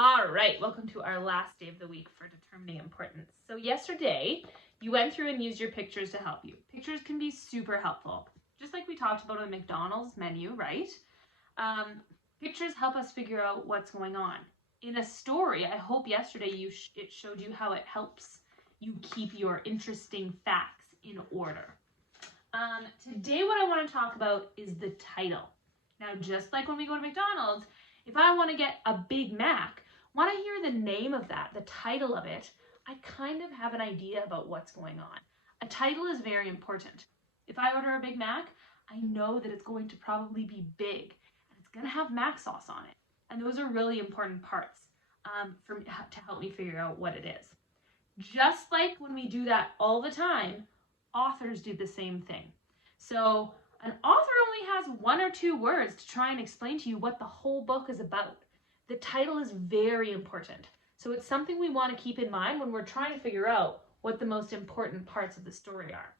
All right, welcome to our last day of the week for determining importance. So yesterday, you went through and used your pictures to help you. Pictures can be super helpful, just like we talked about on the McDonald's menu, right? Pictures help us figure out what's going on. In a story, I hope yesterday it showed you how it helps you keep your interesting facts in order. Today what I want to talk about is the title. Now, just like when we go to McDonald's, if I want to get a Big Mac, when I hear the name of that, the title of it, I kind of have an idea about what's going on. A title is very important. If I order a Big Mac, I know that it's going to probably be big and it's going to have mac sauce on it. And those are really important parts to help me figure out what it is. Just like when we do that all the time, authors do the same thing. So an author only has 1 or 2 words to try and explain to you what the whole book is about. The title is very important. So it's something we want to keep in mind when we're trying to figure out what the most important parts of the story are.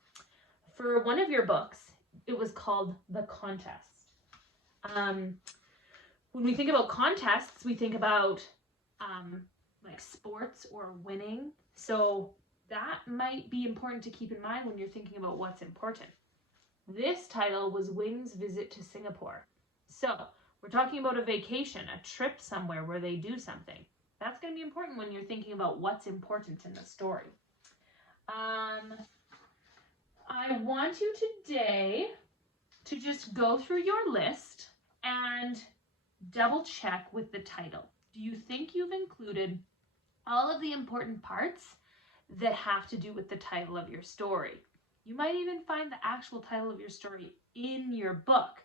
For one of your books, it was called The Contest. When we think about contests, we think about like sports or winning. So that might be important to keep in mind when you're thinking about what's important. This title was Wing's Visit to Singapore. So we're talking about a vacation, a trip somewhere where they do something. That's going to be important when you're thinking about what's important in the story. I want you today to just go through your list and double check with the title. Do you think you've included all of the important parts that have to do with the title of your story? You might even find the actual title of your story in your book.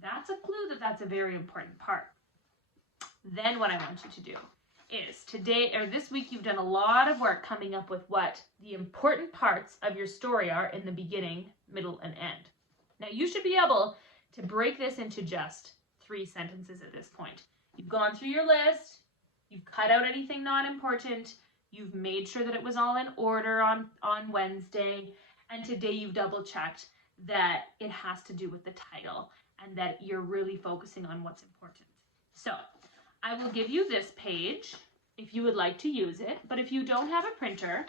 That's a clue that that's a very important part. Then what I want you to do is this week you've done a lot of work coming up with what the important parts of your story are in the beginning, middle, and end. Now you should be able to break this into just 3 sentences at this point. You've gone through your list, you've cut out anything not important, you've made sure that it was all in order on Wednesday, and today you've double checked that it has to do with the title and that you're really focusing on what's important. So I will give you this page if you would like to use it, but if you don't have a printer,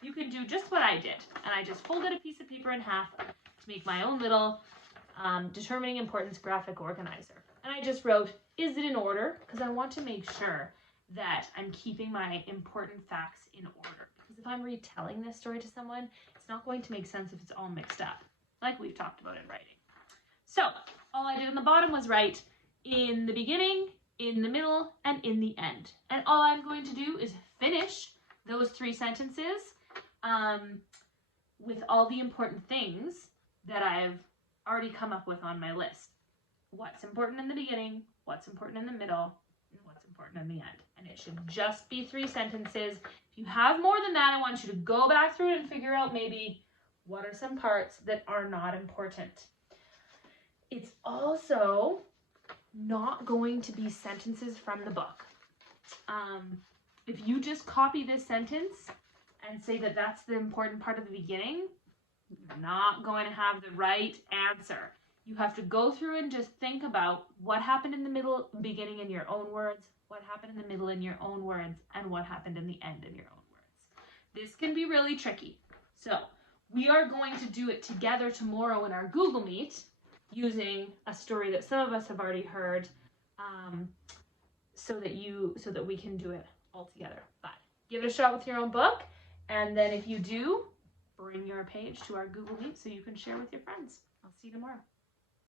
you can do just what I did. And I just folded a piece of paper in half to make my own little determining importance graphic organizer. And I just wrote, is it in order? Because I want to make sure that I'm keeping my important facts in order. Because if I'm retelling this story to someone, it's not going to make sense if it's all mixed up, like we've talked about in writing. So all I did on the bottom was write in the beginning, in the middle, and in the end. And all I'm going to do is finish those 3 sentences with all the important things that I've already come up with on my list. What's important in the beginning, what's important in the middle, and what's important in the end. And it should just be 3 sentences. If you have more than that, I want you to go back through it and figure out maybe what are some parts that are not important. It's also not going to be sentences from the book. If you just copy this sentence and say that that's the important part of the beginning, you're not going to have the right answer. You have to go through and just think about what happened in the middle, beginning in your own words, what happened in the middle in your own words, and what happened in the end in your own words. This can be really tricky. So we are going to do it together tomorrow in our Google Meet using a story that some of us have already heard so that we can do it all together. But give it a shot with your own book, and then if you do, bring your page to our Google Meet so you can share with your friends. I'll see you tomorrow.